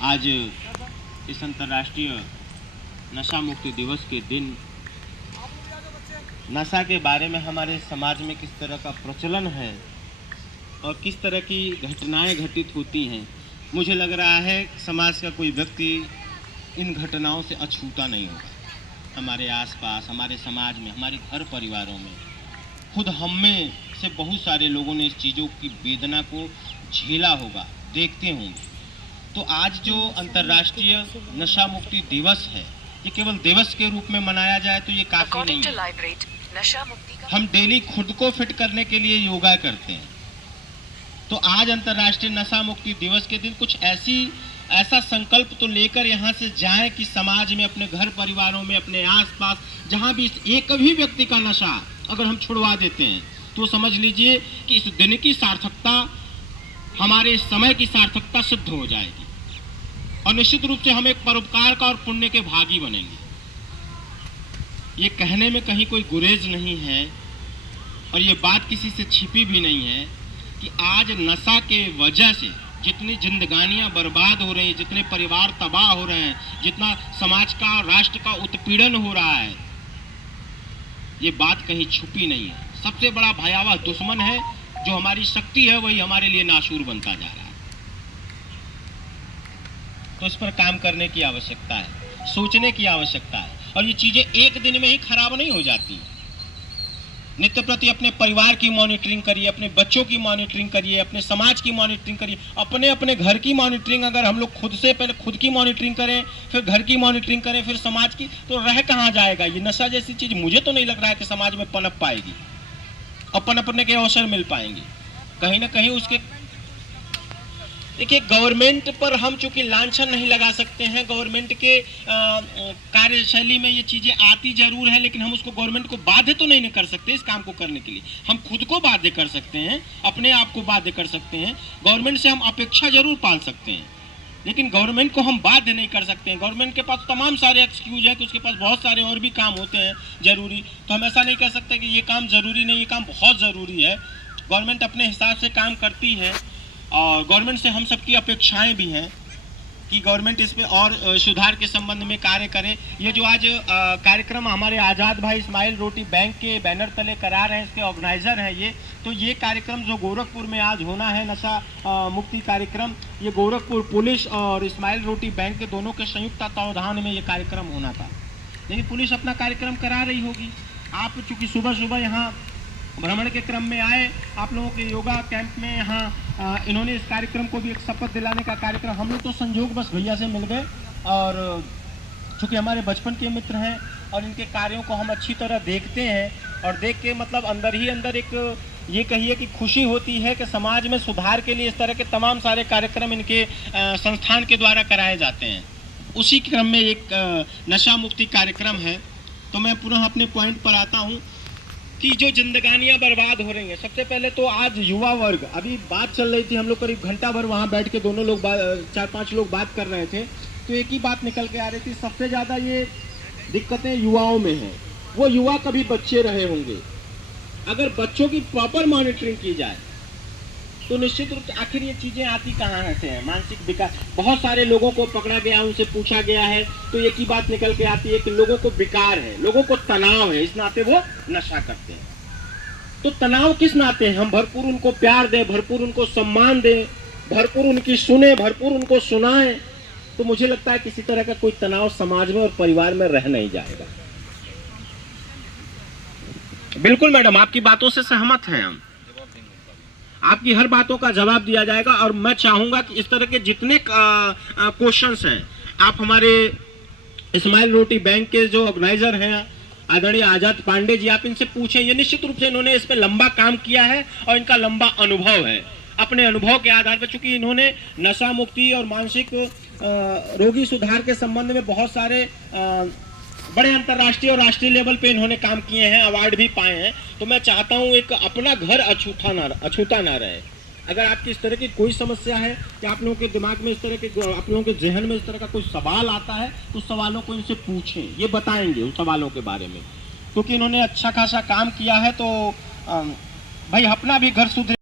आज इस अंतर्राष्ट्रीय नशा मुक्ति दिवस के दिन नशा के बारे में हमारे समाज में किस तरह का प्रचलन है और किस तरह की घटनाएं घटित होती हैं, मुझे लग रहा है समाज का कोई व्यक्ति इन घटनाओं से अछूता नहीं होगा। हमारे आसपास, हमारे समाज में, हमारे घर परिवारों में, खुद हम में से बहुत सारे लोगों ने इस चीज़ों की वेदना को झेला होगा, देखते होंगे। तो आज जो अंतर्राष्ट्रीय नशा मुक्ति दिवस है, ये केवल दिवस के रूप में मनाया जाए तो ये काफ़ी नहीं है। हम डेली खुद को फिट करने के लिए योगा करते हैं। तो आज अंतर्राष्ट्रीय नशा मुक्ति दिवस के दिन कुछ ऐसा संकल्प तो लेकर यहाँ से जाएं कि समाज में, अपने घर परिवारों में, अपने आसपास जहाँ भी एक भी व्यक्ति का नशा अगर हम छुड़वा देते हैं तो समझ लीजिए कि इस दिन की सार्थकता, हमारे समय की सार्थकता सिद्ध हो जाएगी और निश्चित रूप से हम एक परोपकार का और पुण्य के भागी बनेंगे। ये कहने में कहीं कोई गुरेज नहीं है और ये बात किसी से छिपी भी नहीं है कि आज नशा के वजह से जितनी जिंदगानियां बर्बाद हो रही हैं, जितने परिवार तबाह हो रहे हैं, जितना समाज का, राष्ट्र का उत्पीड़न हो रहा है, ये बात कहीं छुपी नहीं है। सबसे बड़ा भयावह दुश्मन है जो हमारी शक्ति है, वही हमारे लिए नाशूर बनता जा रहा है। तो इस पर काम करने की आवश्यकता है, सोचने की आवश्यकता है। और ये चीजें एक दिन में ही खराब नहीं हो जाती। नित्य प्रति अपने परिवार की मॉनिटरिंग करिए, अपने बच्चों की मॉनिटरिंग करिए, अपने समाज की मॉनिटरिंग करिए, अपने घर की मॉनिटरिंग। अगर हम लोग खुद से पहले खुद की मॉनिटरिंग करें, फिर घर की मॉनिटरिंग करें, फिर समाज की, तो रह कहाँ जाएगा ये नशा जैसी चीज? मुझे तो नहीं लग रहा है कि समाज में पनप पाएगी और पनपने के अवसर मिल पाएंगे। कहीं ना कहीं उसके, देखिए, गवर्नमेंट पर हम चूंकि लांछन नहीं लगा सकते हैं, गवर्नमेंट के कार्यशैली में ये चीजें आती जरूर है, लेकिन हम उसको, गवर्नमेंट को बाध्य तो नहीं कर सकते इस काम को करने के लिए। हम खुद को बाध्य कर सकते हैं, अपने आप को बाध्य कर सकते हैं। गवर्नमेंट से हम अपेक्षा जरूर पाल सकते हैं, लेकिन गवर्नमेंट को हम बाध्य नहीं कर सकते हैं। गवर्नमेंट के पास तमाम सारे एक्सक्यूज हैं कि उसके पास बहुत सारे और भी काम होते हैं जरूरी। तो हम ऐसा नहीं कह सकते कि ये काम जरूरी नहीं, ये काम बहुत जरूरी है। गवर्नमेंट अपने हिसाब से काम करती है और गवर्नमेंट से हम सबकी अपेक्षाएं भी हैं कि गवर्नमेंट इस पे और सुधार के संबंध में कार्य करे। ये जो आज कार्यक्रम हमारे आज़ाद भाई इस्माइल रोटी बैंक के बैनर तले करा रहे हैं, इसके ऑर्गेनाइजर हैं ये कार्यक्रम जो गोरखपुर में आज होना है, नशा मुक्ति कार्यक्रम, ये गोरखपुर पुलिस और इस्माइल रोटी बैंक के दोनों के संयुक्त तत्वावधान में ये कार्यक्रम होना था। लेकिन पुलिस अपना कार्यक्रम करा रही होगी। आप चूँकि सुबह सुबह यहाँ भ्रमण के क्रम में आए, आप लोगों के योगा कैंप में यहाँ इन्होंने इस कार्यक्रम को भी एक शपथ दिलाने का कार्यक्रम, हम लोग तो संजोग बस भैया से मिल गए और चूँकि हमारे बचपन के मित्र हैं और इनके कार्यों को हम अच्छी तरह देखते हैं और देख के मतलब अंदर ही अंदर एक, ये कहिए कि खुशी होती है कि समाज में सुधार के लिए इस तरह के तमाम सारे कार्यक्रम इनके संस्थान के द्वारा कराए जाते हैं। उसी क्रम में एक नशा मुक्ति कार्यक्रम है। तो मैं पुनः अपने पॉइंट पर आता हूँ कि जो जिंदगानियां बर्बाद हो रही हैं, सबसे पहले तो आज युवा वर्ग, अभी बात चल रही थी, हम लोग करीब घंटा भर वहाँ बैठ के दोनों लोग 4-5 लोग बात कर रहे थे, तो एक ही बात निकल के आ रही थी, सबसे ज़्यादा ये दिक्कतें युवाओं में हैं। वो युवा कभी बच्चे रहे होंगे, अगर बच्चों की प्रॉपर मॉनिटरिंग की जाए तो निश्चित रूप से आखिर ये चीज़ें आती कहाँ से हैं? मानसिक विकार। बहुत सारे लोगों को पकड़ा गया, उनसे पूछा गया है तो एक ही बात निकल के आती है कि लोगों को विकार है, लोगों को तनाव है, इस नाते वो नशा करते हैं। तो तनाव किस नाते हैं? हम भरपूर उनको प्यार दें, भरपूर उनको सम्मान दें, भरपूर उनकी सुने, भरपूर उनको सुनाएं, तो मुझे लगता है किसी तरह का कोई तनाव समाज में और परिवार में रह नहीं जाएगा। बिल्कुल मैडम, आपकी बातों से सहमत हैं हम, आपकी हर बातों का जवाब दिया जाएगा। और मैं चाहूंगा कि इस तरह के जितने क्वेश्चंस हैं, आप हमारे इस्माइल रोटी बैंक के जो ऑर्गेनाइजर हैं आदरणीय आजाद पांडे जी, आप इनसे पूछें। ये निश्चित रूप से इन्होंने इस पे लंबा काम किया है और इनका लंबा अनुभव है। अपने अनुभव के आधार पर, चूंकि इन्होंने नशा मुक्ति और मानसिक रोगी सुधार के संबंध में बहुत सारे बड़े अंतर्राष्ट्रीय और राष्ट्रीय लेवल पे इन्होंने काम किए हैं, अवार्ड भी पाए हैं। तो मैं चाहता हूं एक अपना घर अछूता ना रहे। अगर आपकी इस तरह की कोई समस्या है कि आप लोगों के दिमाग में इस तरह के, आप लोगों के जहन में इस तरह का कोई सवाल आता है, तो उस सवालों को इनसे पूछें, ये बताएंगे उन सवालों के बारे में, क्योंकि इन्होंने अच्छा खासा काम किया है। तो भाई अपना भी घर सुधरे।